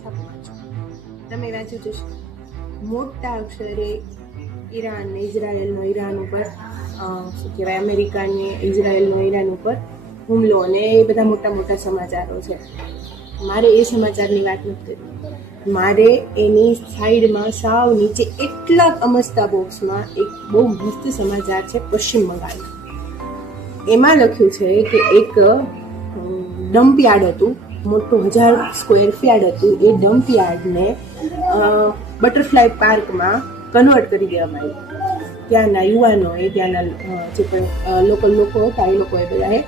છાપું વાંચો. તમે વાંચ્યું જશો મોટા અક્ષરે ઈરાન ઈરાન ઉપર શું કહેવાય, અમેરિકાને ઇઝરાયલનો ઈરાન ઉપર હુમલો અને એ બધા મોટા મોટા સમાચારો છે. મારે એ સમાચારની વાત નથી કરવી. મારે એની સાઈડમાં સાવ નીચે એટલા અમસ્તા બોક્સમાં એક બહુ મસ્ત સમાચાર છે પશ્ચિમ બંગાળના. એમાં લખ્યું છે કે એક ડમ્પ યાર્ડ હતું, મોટું 1000 સ્ક્વેર યાર્ડ હતું. એ ડમ્પ યાર્ડને બટરફ્લાય પાર્કમાં કન્વર્ટ કરી દેવામાં આવ્યું. ત્યાંના યુવાનોએ, ત્યાંના જે પણ લોકલ લોકો હતા એ લોકોએ બધાએ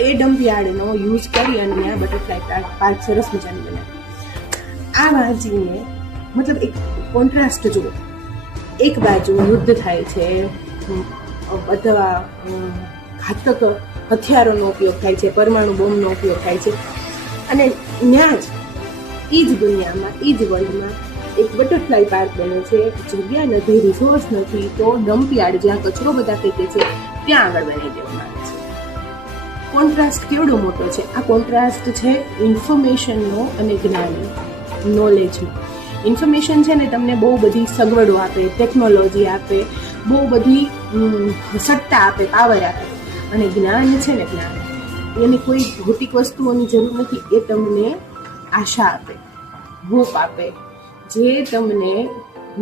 એ ડમ્પ યાર્ડનો યુઝ કરી અને ત્યાં બટરફ્લાય પાર્ક સરસ મજાની બનાવી. આ વાંચીને મતલબ એક કોન્ટ્રાસ્ટ જુઓ. એક બાજુ યુદ્ધ થાય છે, બધા ઘાતક હથિયારોનો ઉપયોગ થાય છે, પરમાણુ બોમ્બનો ઉપયોગ થાય છે, અને ત્યાં જ એ જ દુનિયામાં, એ જ વર્લ્ડમાં એક બટરફ્લાય પાર્ક બને છે. જગ્યા નથી, રિસોર્સ નથી, તો ડમ્પ યાર્ડ જ્યાં કચરો બધા ફેંકે છે ત્યાં આગળ બનાવી દેવામાં આવે છે. કોન્ટ્રાસ્ટ કેવડો મોટો છે! આ કોન્ટ્રાસ્ટ છે ઇન્ફોર્મેશનનો અને જ્ઞાનનો, નોલેજનો. ઇન્ફોર્મેશન છે ને તમને બહુ બધી સગવડો આપે, ટેકનોલોજી આપે, બહુ બધી સત્તા આપે, પાવર આપે. અને જ્ઞાન છે ને, જ્ઞાન એની કોઈ ભૌતિક વસ્તુઓની જરૂર નથી. એ તમને આશા આપે, હોપ આપે, જે તમને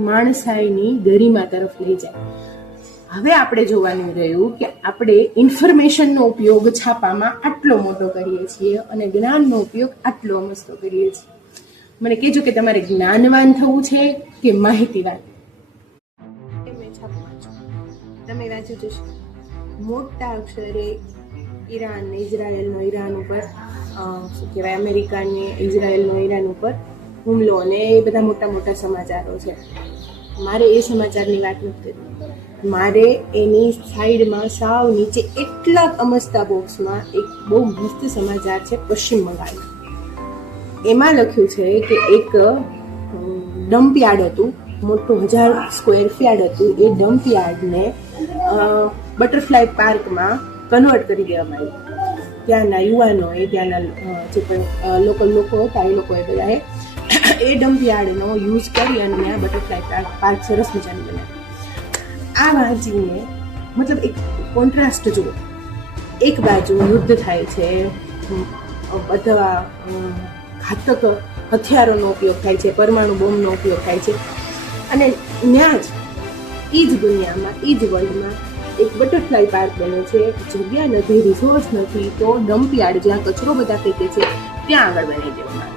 માણસાઈની ગરિમા તરફ લઈ જાય. હવે આપણે જોવાનું રહ્યું કે આપણે ઇન્ફોર્મેશનનો ઉપયોગ છાપામાં આટલો મોટો કરીએ છીએ અને જ્ઞાનનો ઉપયોગ આટલો મસ્તો કરીએ છીએ. મને કહેજો કે તમારે જ્ઞાનવાન થવું છે કે માહિતીવાન? છાપું વાંચો. તમે વાંચ્યું જશો મોટા અક્ષરે ઈરાન ઈરાન ઉપર શું કહેવાય, અમેરિકાને ઇઝરાયલનો ઈરાન ઉપર હુમલો અને એ બધા મોટા મોટા સમાચારો છે. મારે એ સમાચારની વાત નથી કરવી. મારે એની સાઈડમાં સાવ નીચે એટલા અમસ્તા બોક્સમાં એક બહુ મસ્ત સમાચાર છે પશ્ચિમ બંગાળના. એમાં લખ્યું છે કે એક ડમ્પ યાર્ડ હતું, મોટું 1000 સ્ક્વેર યાર્ડ હતું. એ ડમ્પ યાર્ડને બટરફ્લાય પાર્કમાં કન્વર્ટ કરી દેવામાં આવ્યું. ત્યાંના યુવાનોએ, ત્યાંના જે પણ લોકલ લોકો હતા એ લોકોએ બધાએ એ ડમ્પ યાર્ડનો યુઝ કરી અને ત્યાં બટરફ્લાય પાર્ક સરસ મજાની બનાવી. આ વાંચીને મતલબ એક કોન્ટ્રાસ્ટ જુઓ. એક બાજુ યુદ્ધ થાય છે, બધા ઘાતક હથિયારોનો ઉપયોગ થાય છે, પરમાણુ બોમ્બનો ઉપયોગ થાય છે, અને ત્યાં જ એ જ દુનિયામાં, એ જ વર્લ્ડમાં એક બટરફ્લાય પાર્ક બને છે. જગ્યા નથી, રિસોર્સ નથી, તો ડમ્પ યાર્ડ જ્યાં કચરો બધા ફેંકે છે ત્યાં આગળ બનાવી દેવામાં આવે.